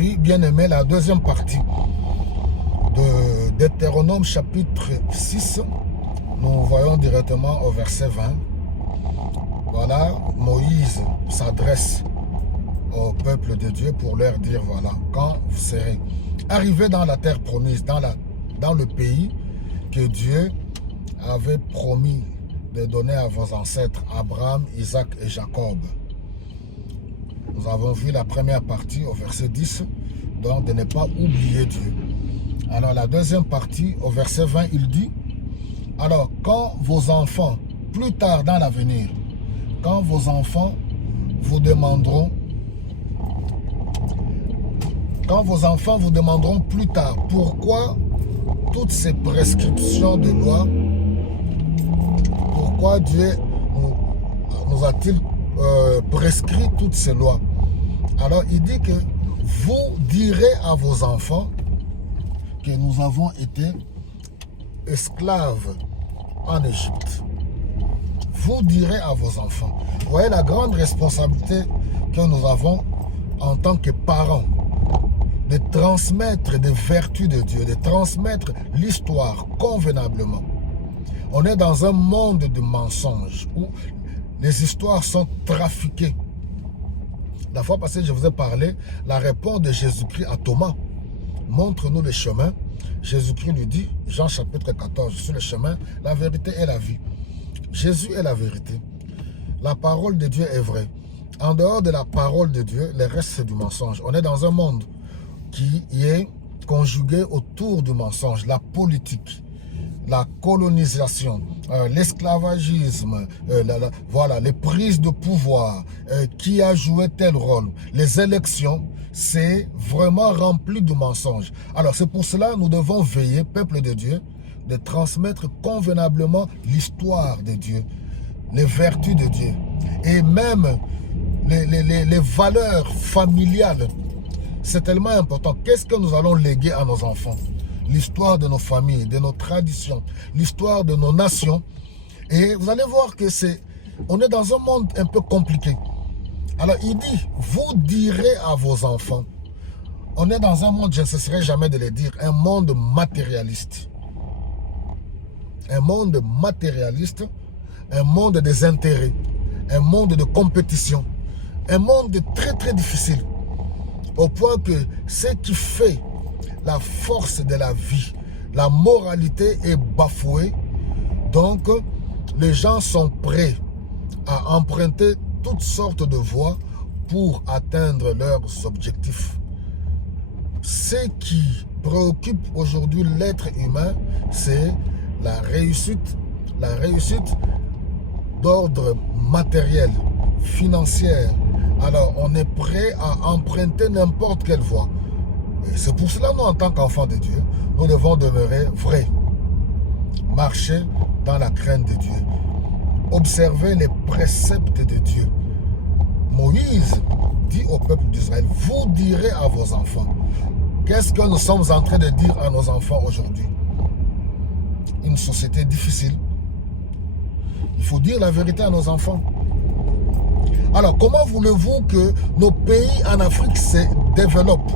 Oui, bien aimé, la deuxième partie de Deutéronome chapitre 6, nous voyons directement au verset 20. Voilà, Moïse s'adresse au peuple de Dieu pour leur dire, voilà, quand vous serez arrivés dans la terre promise, dans le pays que Dieu avait promis de donner à vos ancêtres, Abraham, Isaac et Jacob. Nous avons vu la première partie au verset 10, donc de ne pas oublier Dieu. Alors la deuxième partie, au verset 20, il dit, alors quand vos enfants, plus tard dans l'avenir, quand vos enfants vous demanderont, plus tard, pourquoi toutes ces prescriptions de loi, pourquoi Dieu nous a-t-il prescrit toutes ces lois? Alors il dit que vous direz à vos enfants que nous avons été esclaves en Égypte. Vous direz à vos enfants. Vous voyez la grande responsabilité que nous avons en tant que parents, de transmettre des vertus de Dieu, de transmettre l'histoire convenablement. On est dans un monde de mensonges où les histoires sont trafiquées. La fois passée, je vous ai parlé, la réponse de Jésus-Christ à Thomas. Montre-nous le chemin. Jésus-Christ lui dit, Jean chapitre 14, je suis le chemin, la vérité et la vie. Jésus est la vérité. La parole de Dieu est vraie. En dehors de la parole de Dieu, le reste c'est du mensonge. On est dans un monde qui est conjugué autour du mensonge, la politique, la colonisation, l'esclavagisme, voilà, les prises de pouvoir, qui a joué tel rôle, les élections, c'est vraiment rempli de mensonges. Alors c'est pour cela que nous devons veiller, peuple de Dieu, de transmettre convenablement l'histoire de Dieu, les vertus de Dieu, et même les valeurs familiales. C'est tellement important. Qu'est-ce que nous allons léguer à nos enfants? L'histoire de nos familles, de nos traditions, l'histoire de nos nations. Et vous allez voir que on est dans un monde un peu compliqué. Alors il dit, vous direz à vos enfants, on est dans un monde, je ne cesserai jamais de le dire, un monde matérialiste. Un monde matérialiste, un monde des intérêts, un monde de compétition, un monde très très difficile. Au point que ce qui fait la force de la vie, la moralité est bafouée. Donc, les gens sont prêts à emprunter toutes sortes de voies pour atteindre leurs objectifs. Ce qui préoccupe aujourd'hui l'être humain, c'est la réussite d'ordre matériel, financière. Alors, on est prêt à emprunter n'importe quelle voie. Et c'est pour cela, nous, en tant qu'enfants de Dieu, nous devons demeurer vrais. Marcher dans la crainte de Dieu. Observer les préceptes de Dieu. Moïse dit au peuple d'Israël, vous direz à vos enfants. Qu'est-ce que nous sommes en train de dire à nos enfants aujourd'hui? Une société difficile. Il faut dire la vérité à nos enfants. Alors, comment voulez-vous que nos pays en Afrique se développent?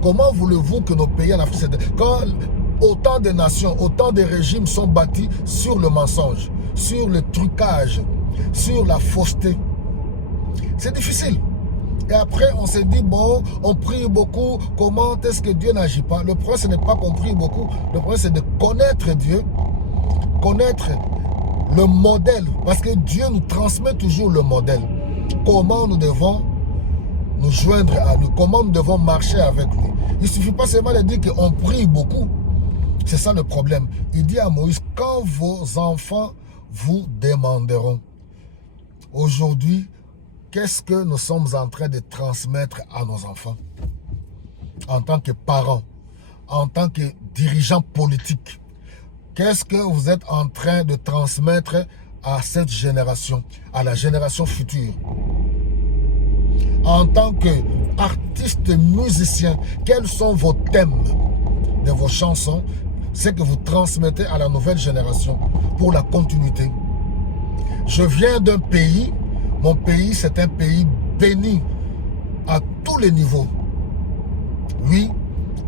Comment voulez-vous que nos pays en Afrique se développent? Quand autant de nations, autant de régimes sont bâtis sur le mensonge, sur le trucage, sur la fausseté. C'est difficile. Et après, on se dit, bon, on prie beaucoup, comment est-ce que Dieu n'agit pas? Le problème, ce n'est pas qu'on prie beaucoup, le problème, c'est de connaître Dieu, connaître le modèle, parce que Dieu nous transmet toujours le modèle. Comment nous devons nous joindre à lui, comment nous devons marcher avec lui. Il ne suffit pas seulement de dire qu'on prie beaucoup. C'est ça le problème. Il dit à Moïse, quand vos enfants vous demanderont, aujourd'hui, qu'est-ce que nous sommes en train de transmettre à nos enfants? En tant que parents, en tant que dirigeants politiques, qu'est-ce que vous êtes en train de transmettre à cette génération, à la génération future? En tant qu'artiste musicien, quels sont vos thèmes de vos chansons? Ce que vous transmettez à la nouvelle génération pour la continuité. Je viens d'un pays, mon pays c'est un pays béni à tous les niveaux. Oui,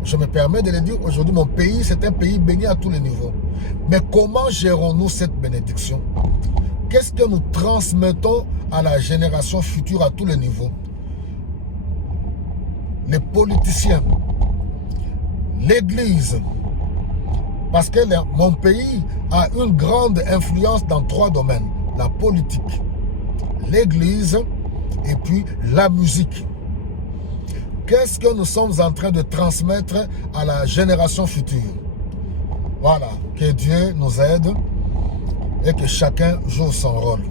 je me permets de le dire aujourd'hui, mon pays, c'est un pays béni à tous les niveaux. Mais comment gérons-nous cette bénédiction? Qu'est-ce que nous transmettons à la génération future à tous les niveaux? Les politiciens, l'Église, parce que mon pays a une grande influence dans 3 domaines. La politique, l'Église et puis la musique. Qu'est-ce que nous sommes en train de transmettre à la génération future? Voilà, que Dieu nous aide et que chacun joue son rôle.